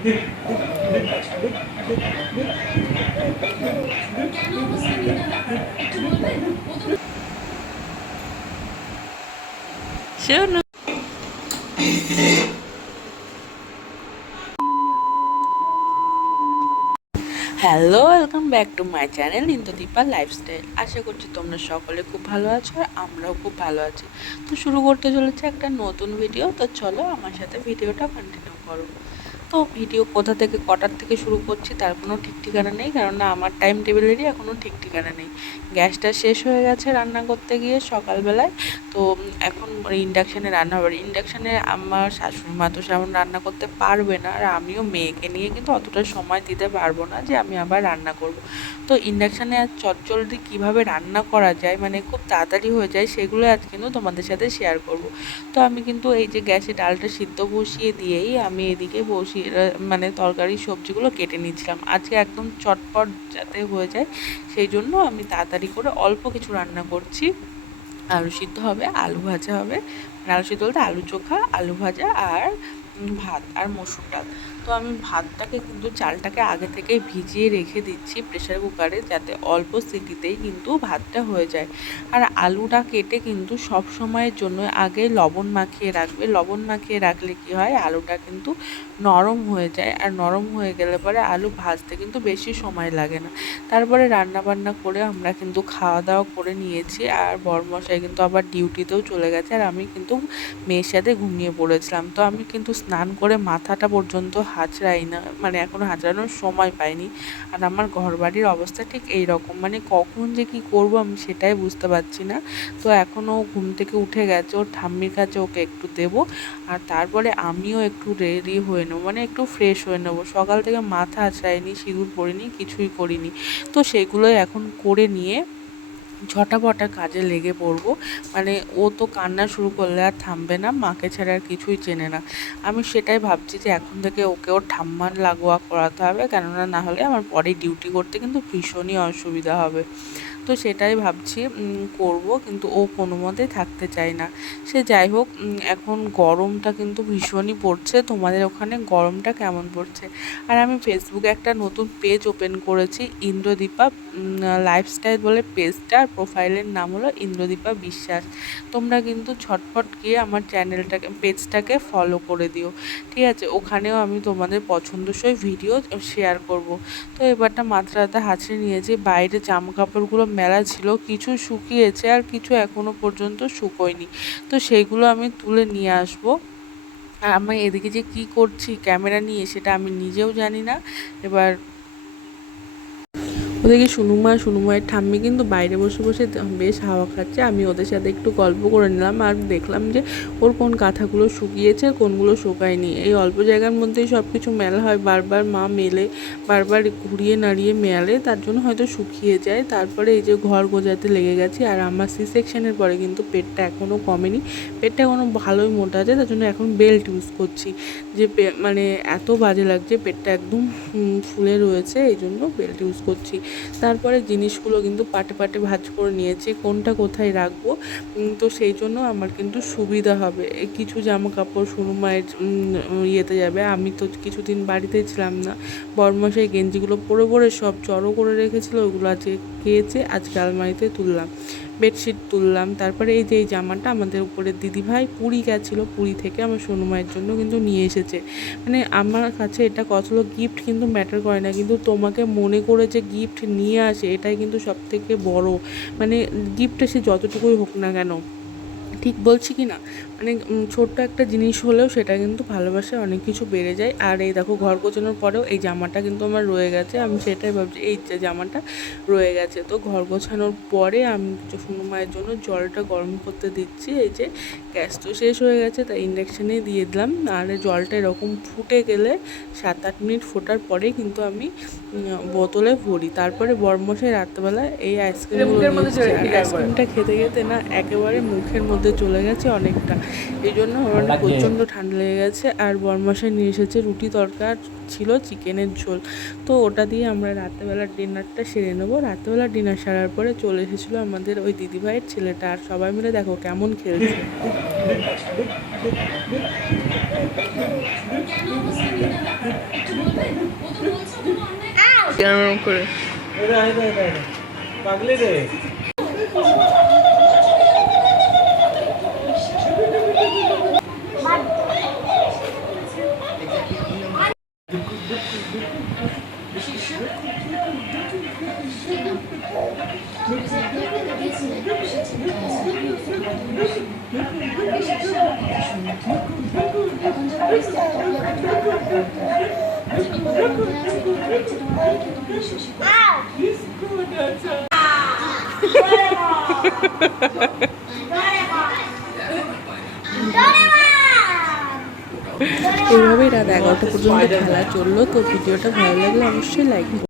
Hello welcome back to my channel Indudipa lifestyle আশা করছি তোমরা সকলে খুব ভালো আছো আর আমরাও খুব ভালো আছি। তো শুরু করতে চলেছে একটা নতুন ভিডিও তো চলো আমার সাথে ভিডিওটা কন্টিনিউ করো। তো ভিডিও কোথা থেকে, কটার থেকে শুরু করছি তার কোনো ঠিক ঠিকানা নেই। কারণ আমার টাইম টেবিলেরই এখনও ঠিক ঠিকানা নেই। গ্যাসটা শেষ হয়ে গেছে রান্না করতে গিয়ে সকালবেলায়। তো এখন ইন্ডাকশানে রান্না হবে। ইন্ডাকশানে আমার শাশুড়ি মা তো সেমন রান্না করতে পারবে না। আর আমিও মেয়েকে নিয়ে কিন্তু অতটা সময় দিতে পারব না যে আমি আবার রান্না করব। তো ইন্ডাকশানে আর চটচলদি কীভাবে রান্না করা যায় মানে খুব তাড়াতাড়ি হয়ে যায়, সেগুলো আজ কিন্তু তোমাদের সাথে শেয়ার করব। তো আমি কিন্তু এই যে গ্যাসে ডালটা সিদ্ধ বসিয়ে দিয়েই আমি এদিকে বসিয়ে মানে তরকারি, সবজিগুলো কেটে নিয়েছিলাম। আজকে একদম চটপট যাতে হয়ে যায়, সেই জন্য আমি তাড়াতাড়ি করে অল্প কিছু রান্না করছি। আলু সিদ্ধ হবে, আলু ভাজা হবে। মানে আলু সিদ্ধ বলতে আলু চোখা, আলু ভাজা আর ভাত আর মসুর ডাল। তো আমি ভাতটাকে কিন্তু চালটাকে আগে থেকেই ভিজিয়ে রেখে দিচ্ছি প্রেশার কুকারে যাতে অল্প সিটিতেই কিন্তু ভাতটা হয়ে যায়। আর আলুটা কেটে কিন্তু সব সময়ের জন্য আগে লবণ মাখিয়ে রাখবে। লবণ মাখিয়ে রাখলে কি হয়? আলুটা কিন্তু নরম হয়ে যায়। আর নরম হয়ে গেলে পরে আলু ভাজতে কিন্তু বেশি সময় লাগে না। তারপরে রান্না বান্না করে আমরা কিন্তু খাওয়া দাওয়া করে নিয়েছি। আর বরমশাই কিন্তু আবার ডিউটিতেও চলে গেছে। আর আমি কিন্তু মেয়ের সাথে ঘুমিয়ে পড়েছিলাম। তো আমি কিন্তু স্নান করে মাথাটা পর্যন্ত হাঁচড়াই না মানে এখনও হাঁচড়ানোর সময় পাইনি। আর আমার ঘর বাড়ির অবস্থা ঠিক এই রকম মানে কখন যে কি করব আমি সেটাই বুঝতে পারছি না। তো এখনও ঘুম থেকে উঠে গেছে, ওর ঠাম্মির কাছে ওকে একটু দেব। আর তারপরে আমিও একটু রেডি হয়ে নেব মানে একটু ফ্রেশ হয়ে নেব। সকাল থেকে মাথা আঁচড়াইনি সিঁদুর পরিনি কিছুই করিনি। তো সেগুলোই এখন করে নিয়ে ঝটাপটা কাজে লেগে পড়ব। মানে ও তো কান্না শুরু করলে আর থামবে না, মাকে ছাড়া আর কিছুই চেনে না। আমি সেটাই ভাবছি যে এখন থেকে ওকে ওর ঠাম্মার লাগোয়া করাতে হবে, কেননা না হলে আমার পরে ডিউটি করতে কিন্তু ভীষণই অসুবিধা হবে। তো সেটাই ভাবছি করব কিন্তু ও কোনো মতেই থাকতে চায় না। সে যাই হোক এখন গরমটা কিন্তু ভীষণই পড়ছে। তোমাদের ওখানে গরমটা কেমন পড়ছে? আর আমি ফেসবুকে একটা নতুন পেজ ওপেন করেছি, ইন্দ্রদীপা লাইফস্টাইল বলে পেজটা আর প্রোফাইলের নাম হলো ইন্দ্রদীপা বিশ্বাস। তোমরা কিন্তু ছটফট গিয়ে আমার চ্যানেলটাকে পেজটাকে ফলো করে দিও। ঠিক আছে, ওখানেও আমি তোমাদের পছন্দসই ভিডিও শেয়ার করব। তো এবারটা মাত্রাতে হাঁচড়ে নিয়েছি। বাইরে জামা কাপড়গুলো মেলা ছিল, কিছু শুকিয়েছে আর কিছু এখনও পর্যন্ত শুকোয়নি। তো সেইগুলো আমি তুলে নিয়ে আসব। আমি এদিকে যে কি করছি, ক্যামেরা নিয়ে, সেটা আমি নিজেও জানি না। এবার ওদিকে সুনুমা, সুনুমায়ের ঠাম্মি কিন্তু বাইরে বসে বসে বেশ হাওয়া খাচ্ছে। আমি ওদের সাথে একটু গল্প করে নিলাম আর দেখলাম যে ওর কোন কাঁথাগুলো শুকিয়েছে, কোনগুলো শুকায়নি। এই অল্প জায়গার মধ্যেই সব কিছু মেলা হয়। বারবার মা মেলে, বারবার ঘুরিয়ে নাড়িয়ে মেলে, তার জন্য হয়তো শুকিয়ে যায়। তারপরে এই যে ঘর গোজাতে লেগে গেছি আর আমার সি সেকশনের পরে কিন্তু পেটটা এখনও কমেনি। পেটটা এখনও ভালোই মোটা আছে, তার জন্য এখন বেল্ট ইউজ করছি। যে মানে এত বাজে লাগছে, পেটটা একদম ফুলে রয়েছে এই জন্য বেল্ট ইউজ করছি। তারপরে জিনিসগুলো কিন্তু পাটে পাটে ভাজ করে নিয়েছি, কোনটা কোথায় রাখব তো সেই জন্য আমার কিন্তু সুবিধা হবে। কিছু জামা কাপড় শুরু মায়ের ইয়েতে যাবে। আমি তো কিছুদিন বাড়িতে ছিলাম না। বরমশাই গেঞ্জিগুলো পরে পরে সব জড়ো করে রেখেছিল, ওগুলো আজকে খেয়েছে আজকে আলমারিতে তুললাম। বেডশিট তুললাম। তারপরে এই যে এই জামাটা আমাদের উপরে দিদিভাই পুরী গেছিল, পুরী থেকে আমার সোনুমায়ের জন্য কিন্তু নিয়ে এসেছে। মানে আমার কাছে এটা কতগুলো গিফট কিন্তু ম্যাটার করে না, কিন্তু তোমাকে মনে করে যে গিফট নিয়ে আসে, এটাই কিন্তু সব থেকে বড়। মানে গিফট সে যতটুকুই হোক না কেন। ঠিক বলছি কি না? মানে ছোট্ট একটা জিনিস হলেও সেটা কিন্তু ভালোবাসায় অনেক কিছু বেড়ে যায়। আর এই দেখো ঘর গোছানোর পরেও এই জামাটা কিন্তু আমার রয়ে গেছে। আমি সেটাই ভাবছি এই যে জামাটা রয়ে গেছে। তো ঘর গোছানোর পরে আমি সোনু মায়ের জন্য জলটা গরম করতে দিচ্ছি। এই যে গ্যাস তো শেষ হয়ে গেছে তাই ইন্ডাকশানে দিয়ে দিলাম। আর জলটা এরকম ফুটে গেলে সাত আট মিনিট ফোটার পরে কিন্তু আমি বোতলে ভরি। তারপরে বরমশাই রাত্রেবেলা এই আইসক্রিমগুলো আইসক্রিমটা খেতে খেতে না একেবারে মুখের মধ্যে চলে গেছে অনেকটা। এই জন্য আমার প্রচণ্ড ঠান্ডা লেগে গেছে আর বরমশাই নিয়ে এসেছে রুটি তরকার ছিল চিকেনের ঝোল। তো ওটা দিয়ে আমরা রাত্রেবেলার ডিনারটা সেরে নেব। রাত্রেবেলার ডিনার সারার পরে চলে এসেছিল আমাদের ওই দিদিভাইয়ের ছেলেটা। আর সবাই মিলে দেখো কেমন খেলছে। নিয়ে দাদা একটু বলছে ওগুলো অন্যায় এরকম করে এটা এটা এটা এটা পাগলি রে এখন যে পরিস্থিতি তখন আবার যেটা মনের মধ্যে আছে এটা হচ্ছে তোমার বাড়িকে তোমার বিশ্বাসী করো। এইভাবেই রাত এগারোটা পর্যন্ত খেলা চলল। তো ভিডিওটা ভালো লাগলে অবশ্যই লাইক